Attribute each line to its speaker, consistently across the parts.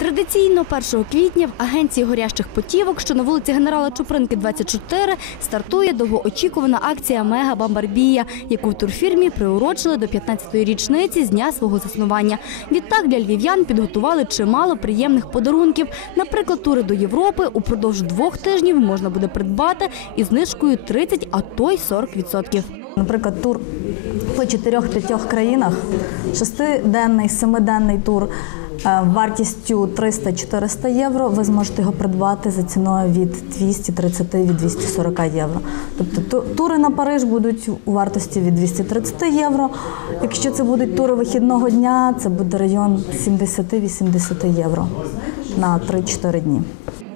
Speaker 1: Традиційно 1 квітня в агенції горящих потівок, що на вулиці генерала Чупринки, 24, стартує довгоочікувана акція Мега Бамбарбія, яку в турфірмі приурочили до 15-ї річниці з дня свого заснування. Відтак для львів'ян підготували чимало приємних подарунків. Наприклад, тури до Європи упродовж двох тижнів можна буде придбати із знижкою 30, а то й 40%.
Speaker 2: Наприклад, тур по чотирьох-п'ятьох країнах, шестиденний, семиденний тур вартістю 300-400 євро. Ви зможете його придбати за ціною від 230 від 240 євро. Тобто ту- тури на Париж будуть у вартості від 230 євро. Якщо це будуть тури вихідного дня, це буде район 70-80 євро на 3-4 дні.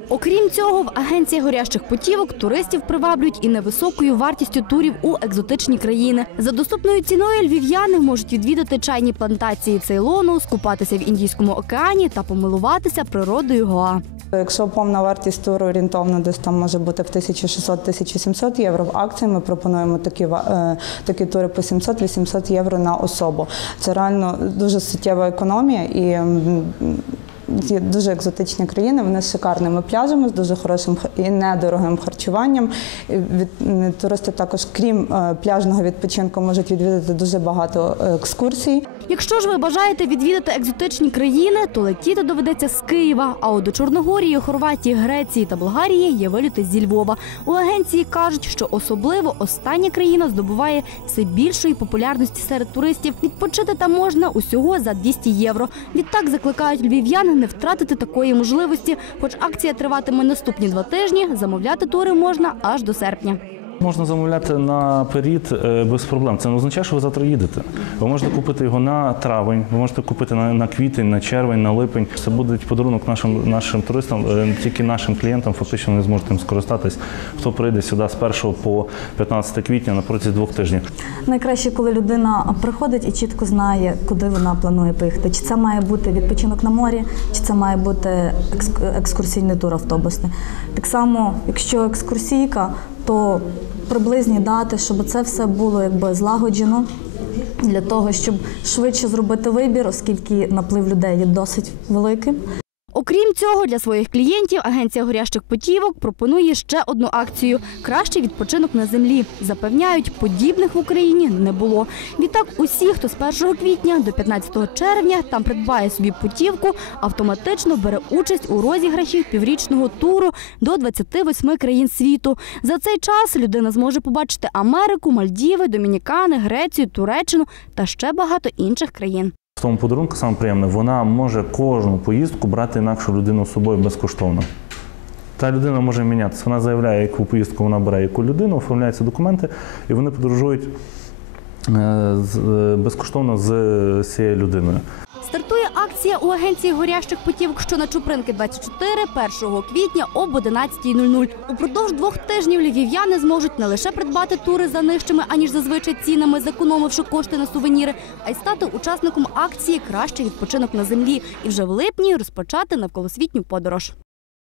Speaker 1: Окрім цього, в агенції горящих путівок туристів приваблюють і невисокою вартістю турів у екзотичні країни. За доступною ціною львів'яни можуть відвідати чайні плантації Цейлону, скупатися в Індійському океані та помилуватися природою Гоа.
Speaker 3: Якщо повна вартість туру орієнтовно десь там може бути в 1600-1700 євро, в акції ми пропонуємо такі, е, такі тури по 700-800 євро на особу. Це реально дуже суттєва економія і є дуже екзотичні країни. Вони з шикарними пляжами, з дуже хорошим і недорогим харчуванням. Туристи також, крім е, пляжного відпочинку, можуть відвідати дуже багато е, екскурсій.
Speaker 1: Якщо ж ви бажаєте відвідати екзотичні країни, то летіти доведеться з Києва. А от до Чорногорії, Хорватії, Греції та Болгарії є виліти зі Львова. У агенції кажуть, що особливо остання країна здобуває все більшої популярності серед туристів. Відпочити там можна усього за 200 євро. Відтак закликають львів'ян не втратити такої можливості. Хоч акція триватиме наступні два тижні, замовляти тури можна аж до серпня.
Speaker 4: Можна замовляти наперед е, без проблем. Це не означає, що ви завтра їдете. Ви можете купити його на травень, ви можете купити на, на квітень, на червень, на липень. Це буде подарунок нашим нашим туристам, е, тільки нашим клієнтам фактично не зможуть їм скористатись. Хто прийде сюди з 1 по 15 квітня на протязі двох тижнів.
Speaker 2: Найкраще, коли людина приходить і чітко знає, куди вона планує поїхати. Чи це має бути відпочинок на морі, чи це має бути екскурсійний тур автобусний. Так само, якщо екскурсійка, то приблизні дати, щоб це все було якби злагоджено. Для того, щоб швидше зробити вибір, оскільки наплив людей є досить великим.
Speaker 1: Окрім цього, для своїх клієнтів агенція горящих потівок пропонує ще одну акцію кращий відпочинок на землі. Запевняють, подібних в Україні не було. Відтак, усі, хто з 1 квітня до 15 червня там придбає собі путівку, автоматично бере участь у розіграші піврічного туру до 28 країн світу. За цей час людина зможе побачити Америку, Мальдіви, Домінікани, Грецію, Туреччину та ще багато інших країн.
Speaker 4: Тому подарунку саме приємне, вона може кожну поїздку брати інакшу людину з собою безкоштовно. Та людина може мінятися. Вона заявляє, яку поїздку вона бере, яку людину, оформляються документи, і вони подорожують е, е, безкоштовно з цією людиною.
Speaker 1: Акція у агенції горящих путівок, що на Чупринки 24 1 квітня об 11.00. Упродовж двох тижнів львів'яни зможуть не лише придбати тури за нижчими, аніж зазвичай цінами, зекономивши кошти на сувеніри, а й стати учасником акції Кращий відпочинок на землі і вже в липні розпочати навколосвітню подорож.